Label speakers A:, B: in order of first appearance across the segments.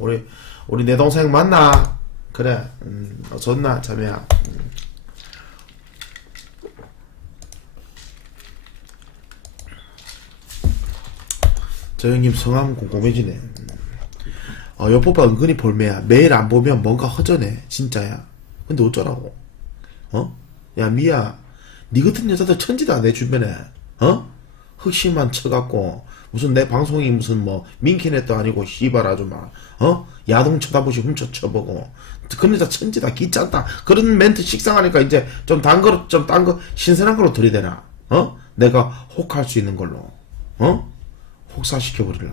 A: 우리 우리 내 동생 맞나? 그래. 음, 어, 좋나 자매야. 음. 저 형님 성함 궁금해지네. 음. 어, 여뽀빠 은근히 볼매야. 매일 안 보면 뭔가 허전해. 진짜야. 근데 어쩌라고? 어? 야 미야. 니 같은 여자들 천지다 내 주변에. 어? 흑심만 쳐갖고 무슨 내 방송이 무슨 뭐 민키넷도 아니고 씨발 아주마 어? 야동 쳐다보시 훔쳐 쳐보고. 여자 천지다 귀찮다. 그런 멘트 식상하니까 이제 좀 단거좀딴 거 신선한 걸로 들이대라 어? 내가 혹할 수 있는 걸로. 어? 혹사시켜 버릴라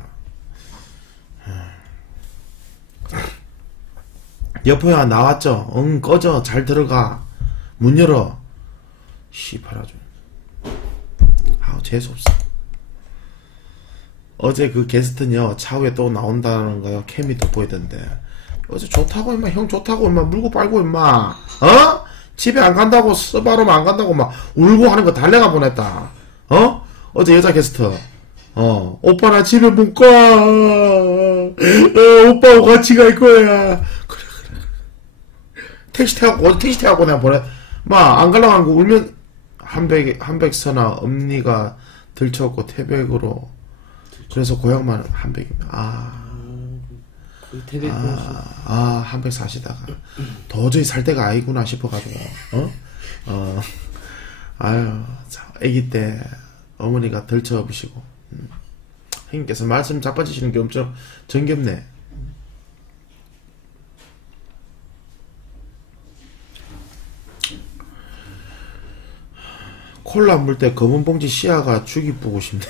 A: 여포야 나왔죠? 응 꺼져. 잘 들어가. 문 열어. 씨발 아주 아우 재수없어. 어제 그 게스트는요 차후에 또 나온다는 거요. 캠이 돋보이던데. 어제 좋다고 임마 형 좋다고 임마 물고 빨고 임마. 어? 집에 안 간다고 스바로만 안 간다고 막 울고 하는 거 달래가 보냈다. 어? 어제 여자 게스트. 어 오빠 나 집에 못가 어, 오빠하고 같이 갈 거야. 그래 그래 택시 타고 어제 택시 타고 내가 보내 막 안 갈라고 하는 거 울면 한백 한백서나 엄니가 들쳤고 태백으로 그래서 고향만 한백이면 아, 아, 아 한백 사시다가 도저히 살 데가 아니구나 싶어가지고 어, 어, 아유, 참, 아기 때 어머니가 덜쳐업으시고 음. 형님께서 말씀 자빠지시는 게 엄청 정겹네. 콜라 물 때 검은 봉지 시야가 죽이 뿌고 싶네.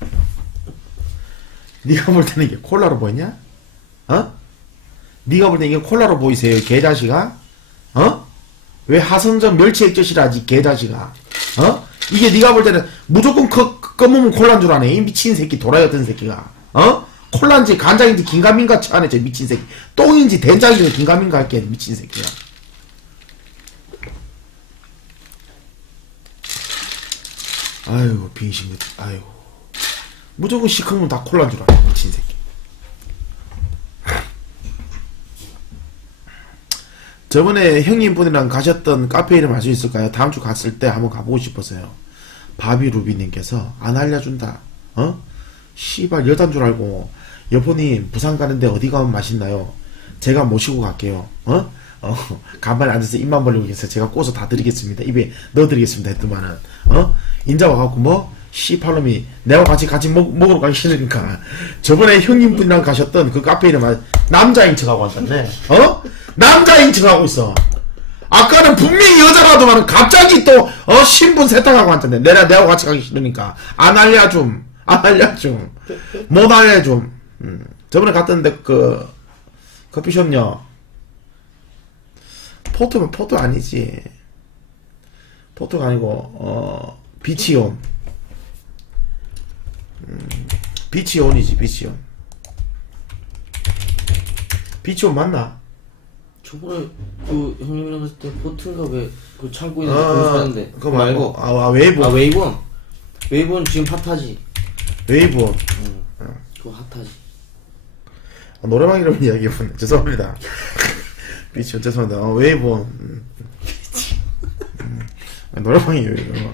A: 네가 볼 때는 이게 콜라로 보이냐? 어? 네가 볼때 이게 콜라로 보이세요, 개자식아? 어? 왜 하선전 멸치 액젓이라지, 개자식아? 어? 이게 네가 볼 때는 무조건 그, 검으면 콜라인 줄 아네, 이 미친 새끼, 도라이 같은 새끼가. 어? 콜라인지 간장인지 긴가민가 하네, 저 미친 새끼. 똥인지 된장인지 긴가민가 할게, 미친 새끼야. 아유, 빙신 같은, 아유. 무조건 시커먼 다 콜라인 줄 알아, 미친 새끼. 저번에 형님분이랑 가셨던 카페 이름 알 수 있을까요? 다음 주 갔을 때 한번 가보고 싶어서요. 바비 루비님께서 안 알려준다. 어? 씨발 여단 줄 알고 여포님 부산 가는데 어디 가면 맛있나요? 제가 모시고 갈게요. 어? 어 가만히 앉아서 입만 벌리고 계세요. 제가 꼬서 다 드리겠습니다. 입에 넣어드리겠습니다. 했더만은 어? 인자 와갖고 뭐 씨팔놈이 내가 같이 같이 먹, 먹으러 가기 싫으니까 저번에 형님분이랑 가셨던 그 카페 이름 알- 남자인 척하고 앉았네. 어? 남자인 척하고 있어. 아까는 분명히 여자라더만 갑자기 또 어 신분 세탁하고 앉았네. 내가 내가 같이 가기 싫으니까 안 알려줌, 안 알려줌, 못 알려줌. 음. 저번에 갔던데 그 커피숍요. 포토면 포토 아니지. 포토가 아니고 어 비치온. 음, 비치온이지 비치온. 비치온 맞나?
B: 저번에 그 형님이랑 갔을 때 포트인가 왜그 창고 있는
A: 아,
B: 데 거기 사는데.
A: 그거 말고. 아, 아 웨이브
B: 아 웨이본 웨이본 지금 핫하지.
A: 웨이브
B: 그거 핫하지.
A: 아, 노래방 이름 이야기해보네. 죄송합니다 비치온 죄송합니다 어, 웨이브. 아, 노래방이에요 이거